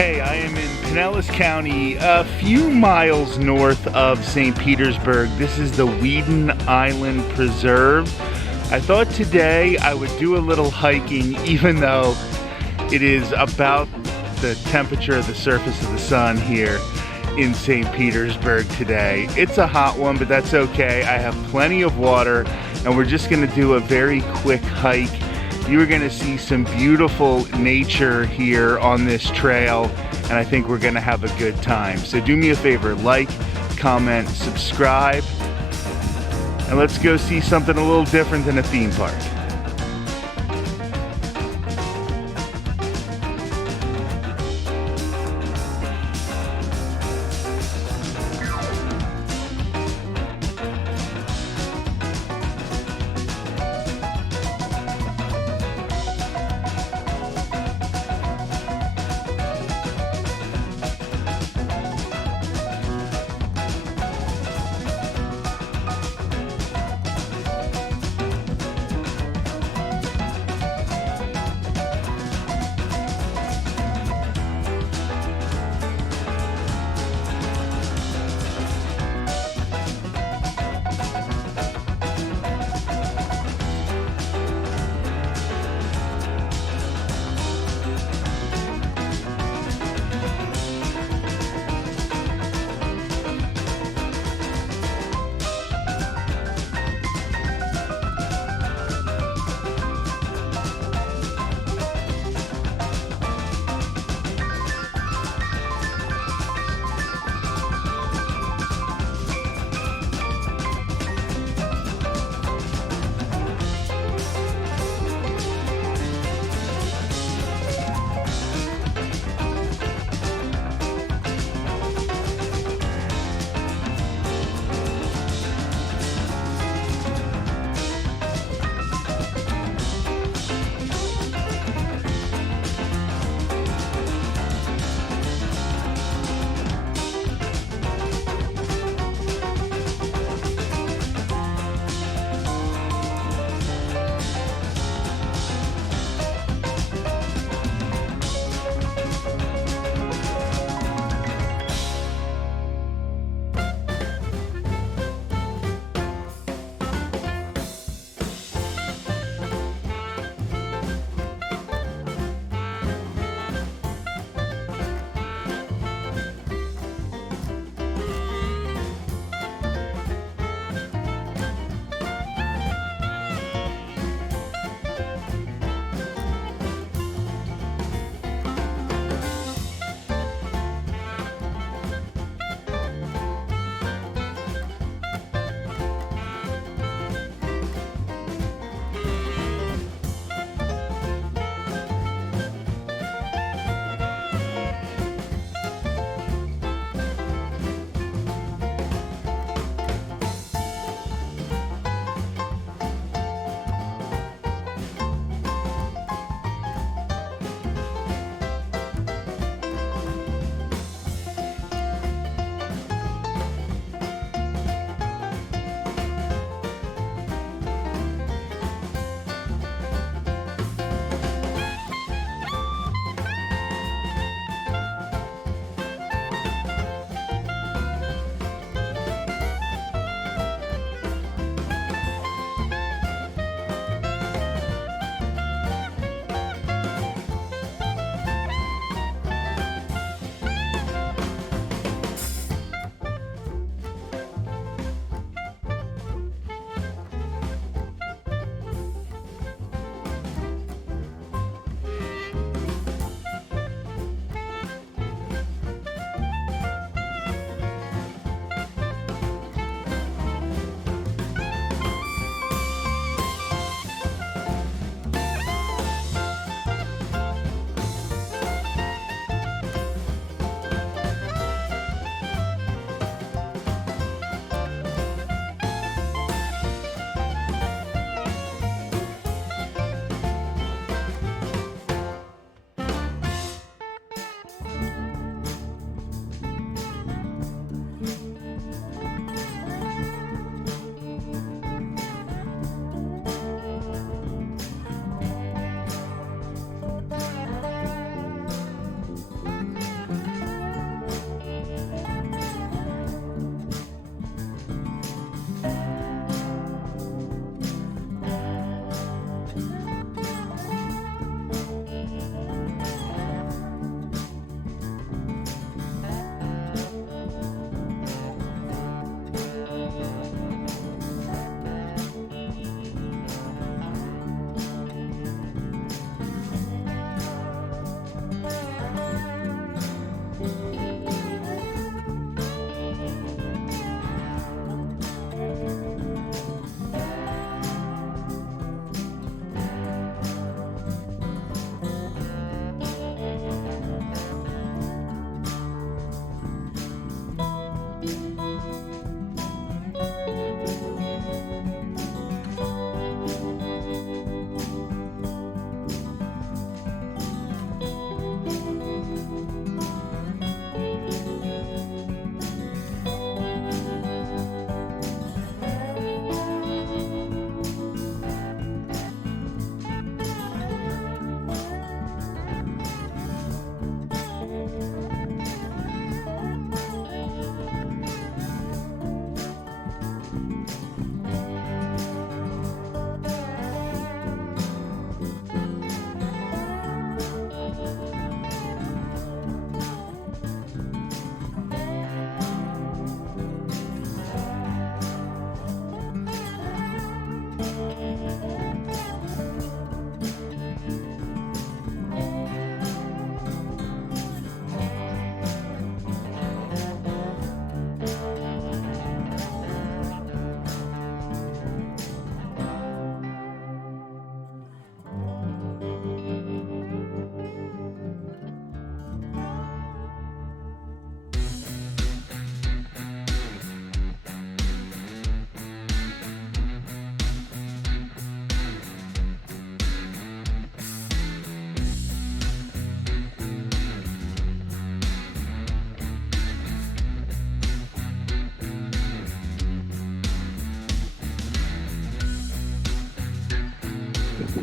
Hey, I am in Pinellas County, a few miles north of St. Petersburg. This is the Weedon Island Preserve. I thought today I would do a little hiking, even though it is about the temperature of the surface of the sun here in St. Petersburg today. It's a hot one, but that's okay. I have plenty of water, and we're just gonna do a very quick hike. You are going to see some beautiful nature here on this trail, and I think we're going to have a good time. So do me a favor, like, comment, subscribe, and let's go see something a little different than a theme park.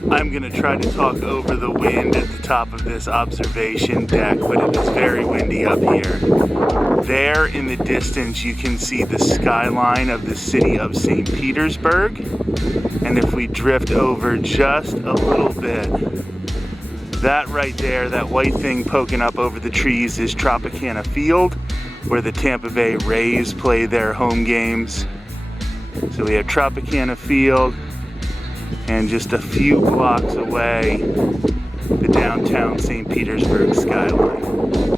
I'm gonna try to talk over the wind at the top of this observation deck, but it is very windy up here. There in the distance you can see the skyline of the city of St. Petersburg. And if we drift over just a little bit, that right there, that white thing poking up over the trees is Tropicana Field, where the Tampa Bay Rays play their home games. So we have Tropicana Field, and just a few blocks away, the downtown St. Petersburg skyline.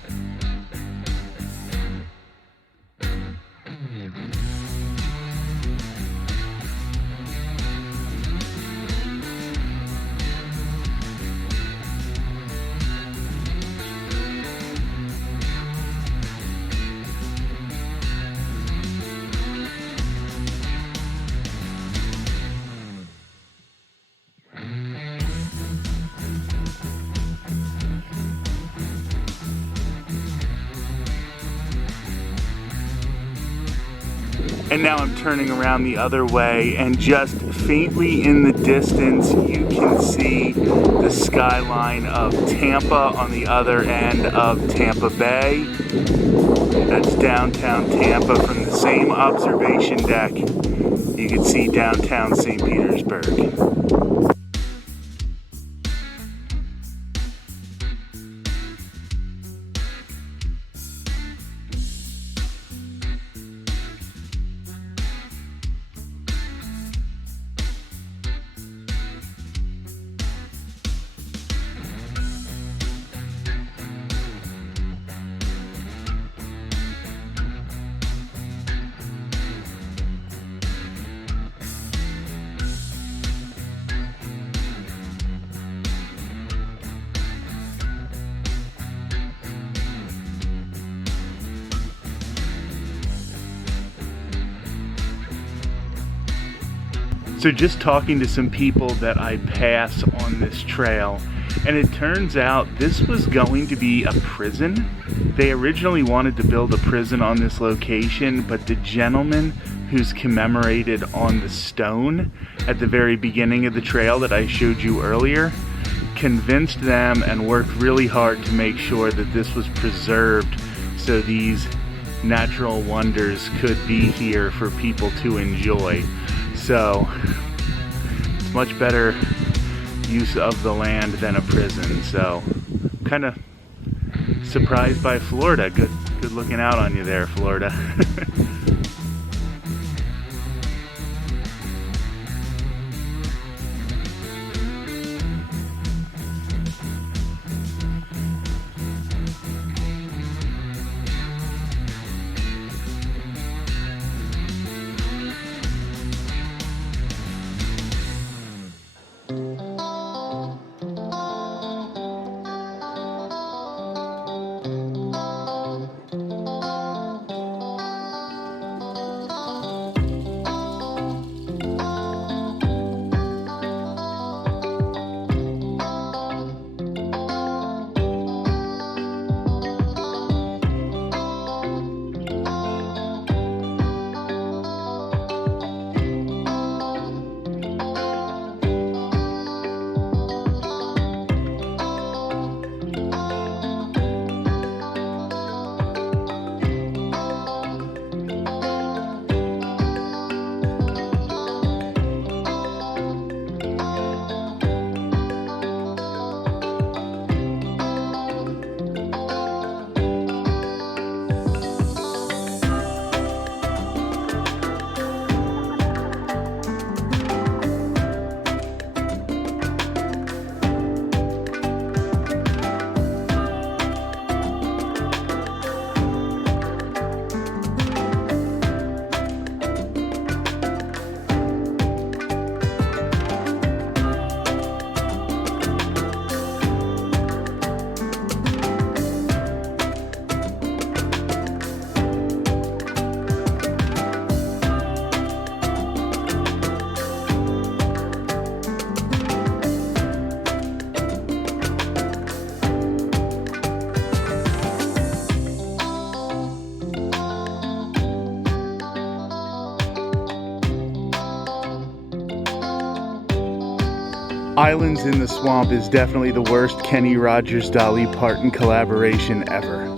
And now I'm turning around the other way, and just faintly in the distance you can see the skyline of Tampa on the other end of Tampa Bay. That's downtown Tampa. From the same observation deck, you can see downtown St. Petersburg. So just talking to some people that I pass on this trail, and it turns out this was going to be a prison. They originally wanted to build a prison on this location, but the gentleman who's commemorated on the stone at the very beginning of the trail that I showed you earlier convinced them and worked really hard to make sure that this was preserved so these natural wonders could be here for people to enjoy. So it's much better use of the land than a prison. So kind of surprised by Florida. Good looking out on you there, Florida. Islands in the Swamp is definitely the worst Kenny Rogers Dolly Parton collaboration ever.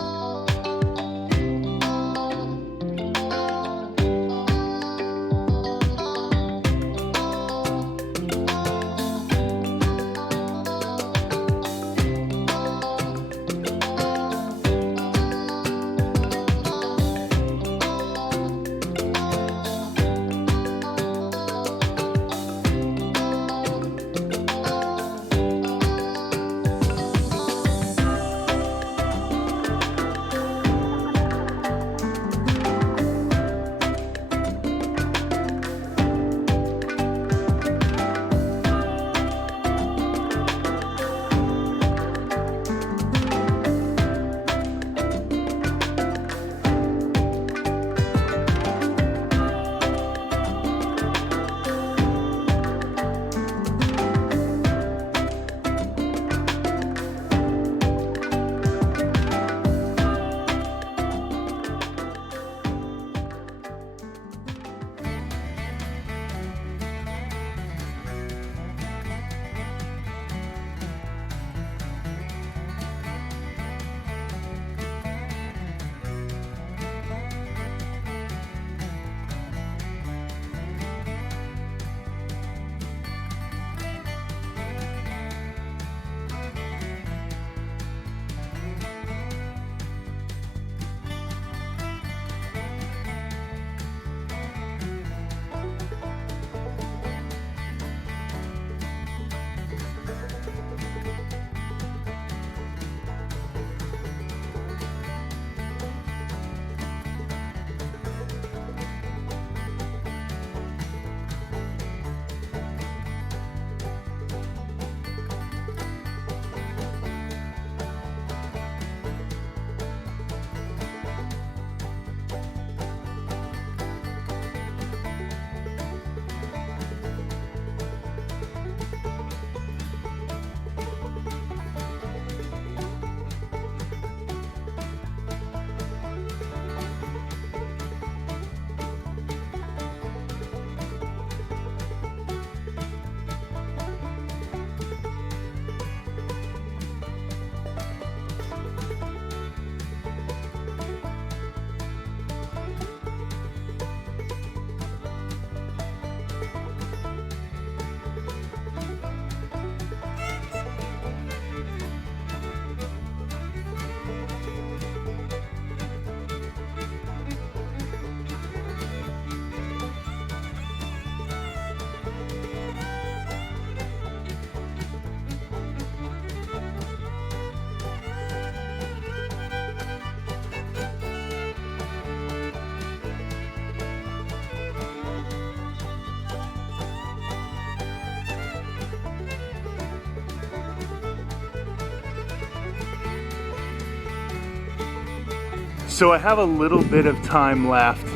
So I have a little bit of time left,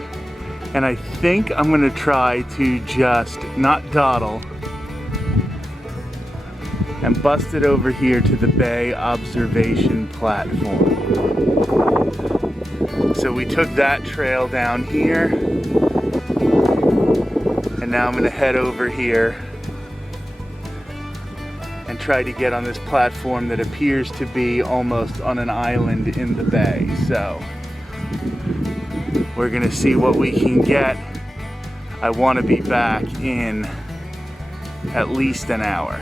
and I think I'm gonna try to just not dawdle and bust it over here to the bay observation platform. So we took that trail down here, and now I'm gonna head over here and try to get on this platform that appears to be almost on an island in the bay. So we're gonna see what we can get. I wanna be back in at least an hour.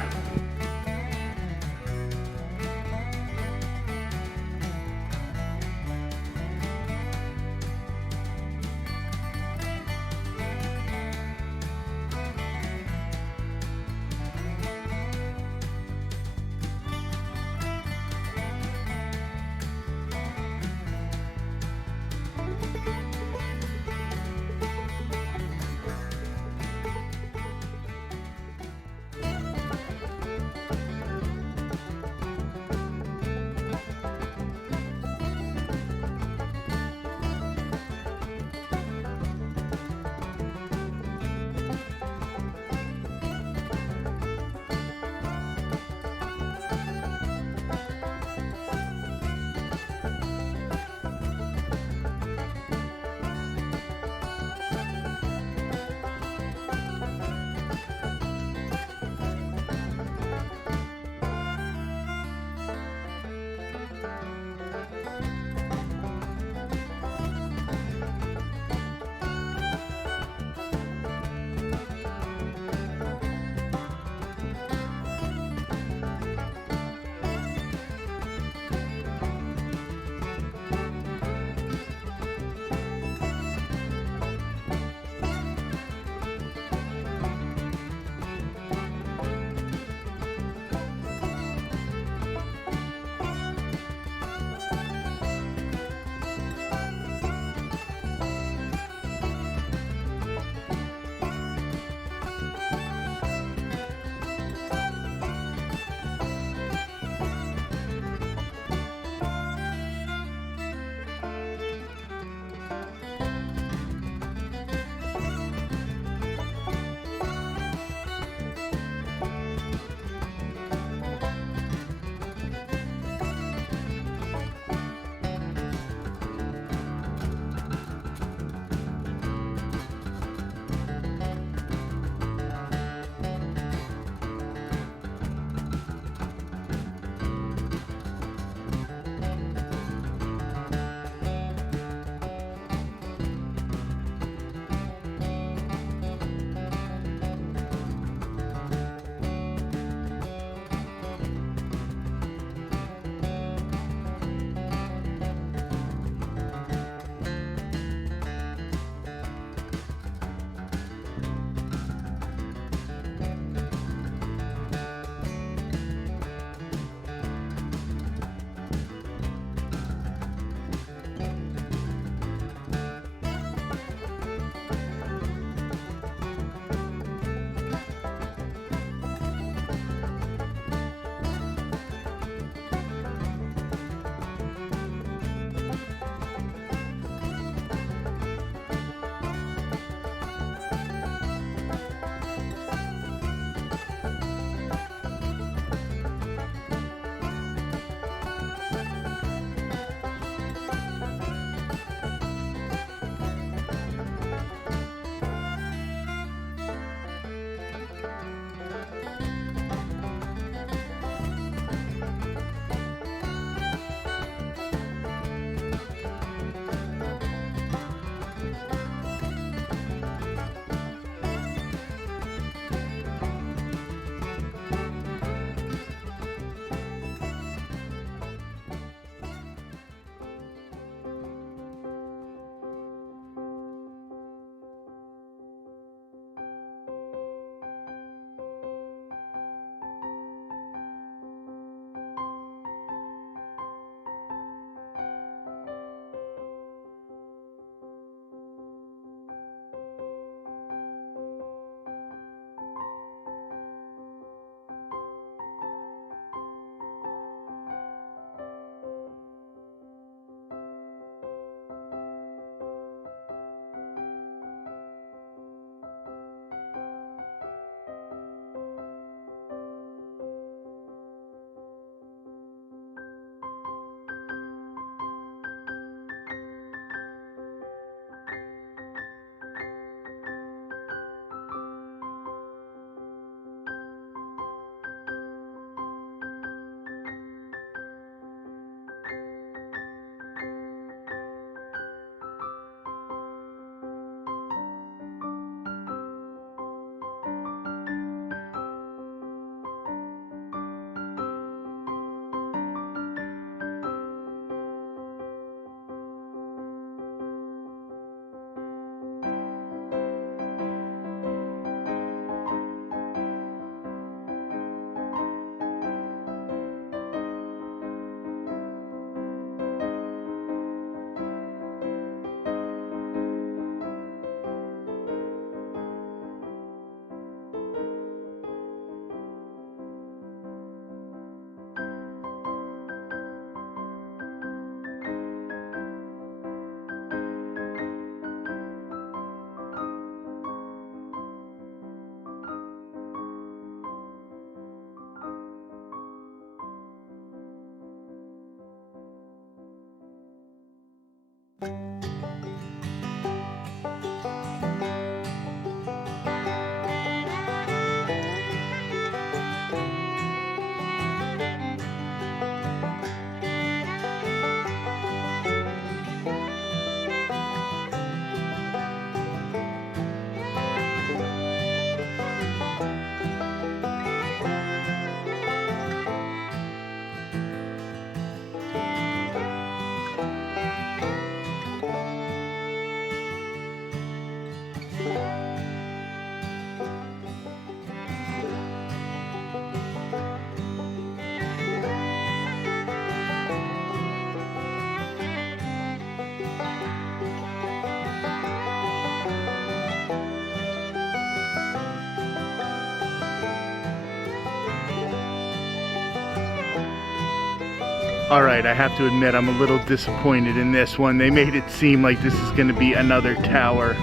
Alright, I have to admit I'm a little disappointed in this one. They made it seem like this is going to be another tower,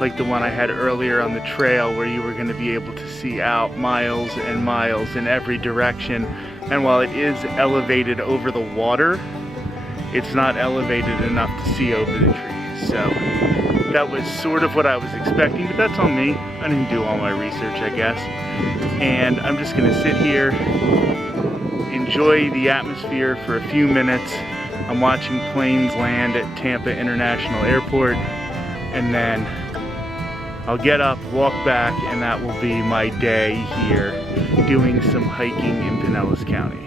like the one I had earlier on the trail, where you were going to be able to see out miles and miles in every direction. And while it is elevated over the water, it's not elevated enough to see over the trees. So that was sort of what I was expecting, but that's on me. I didn't do all my research, I guess. And I'm just going to sit here, enjoy the atmosphere for a few minutes. I'm watching planes land at Tampa International Airport, and then I'll get up, walk back, and that will be my day here doing some hiking in Pinellas County.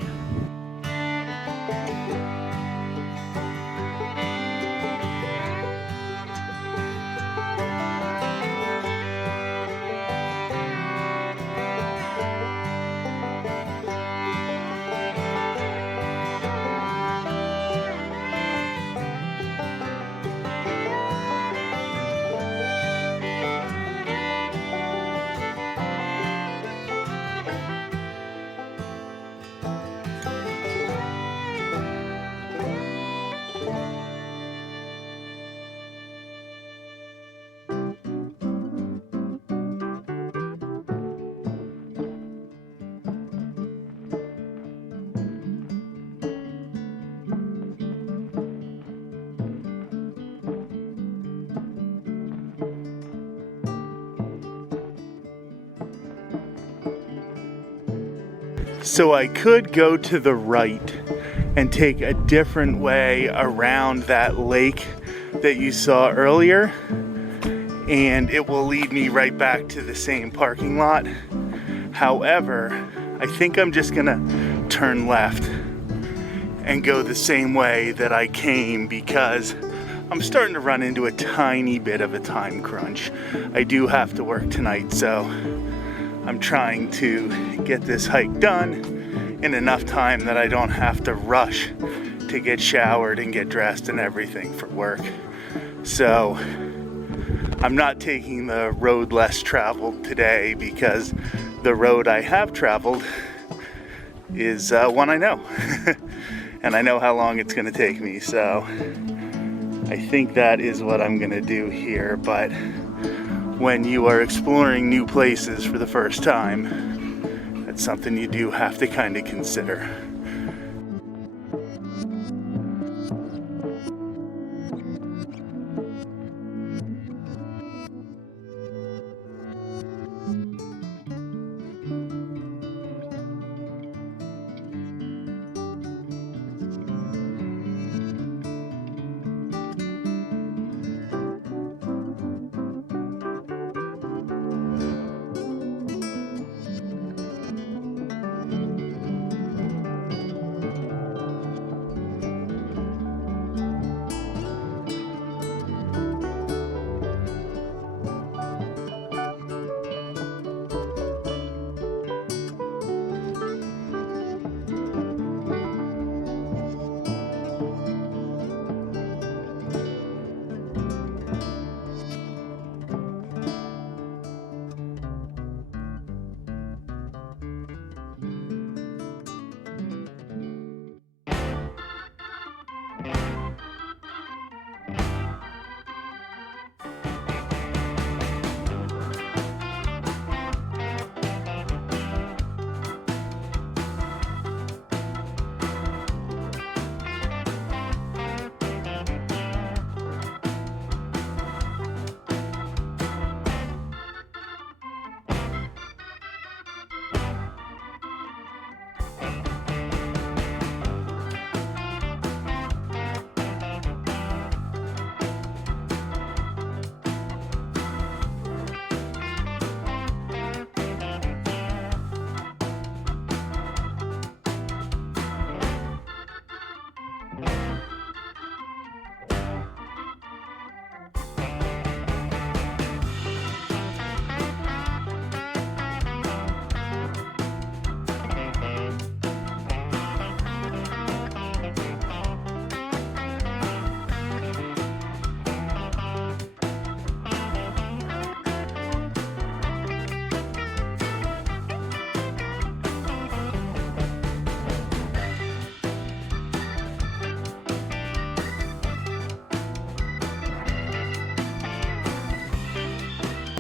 So I could go to the right and take a different way around that lake that you saw earlier, and it will lead me right back to the same parking lot. However, I think I'm just gonna turn left and go the same way that I came, because I'm starting to run into a tiny bit of a time crunch. I do have to work tonight, so I'm trying to get this hike done in enough time that I don't have to rush to get showered and get dressed and everything for work. So I'm not taking the road less traveled today, because the road I have traveled is one I know. And I know how long it's going to take me, so I think that is what I'm going to do here. But when you are exploring new places for the first time, that's something you do have to kind of consider.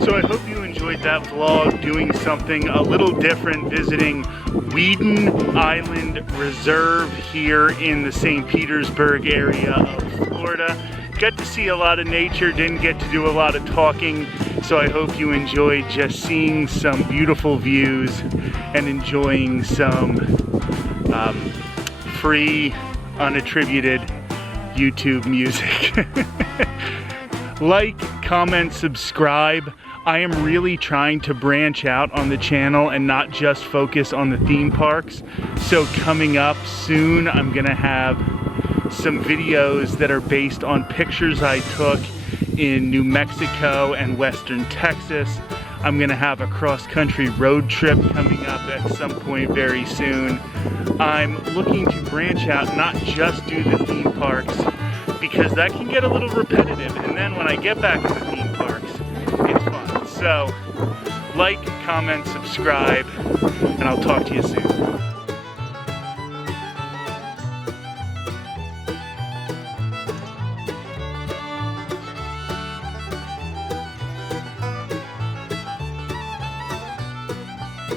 So I hope you enjoyed that vlog, doing something a little different, visiting Weedon Island Reserve here in the St. Petersburg area of Florida. Got to see a lot of nature, didn't get to do a lot of talking, so I hope you enjoyed just seeing some beautiful views and enjoying some free, unattributed YouTube music. Like, comment, subscribe. I am really trying to branch out on the channel and not just focus on the theme parks. So coming up soon, I'm gonna have some videos that are based on pictures I took in New Mexico and Western Texas. I'm gonna have a cross-country road trip coming up at some point very soon. I'm looking to branch out, not just do the theme parks, because that can get a little repetitive, and then when I get back to the theme parks, it's fun. So, like, comment, subscribe, and I'll talk to you soon.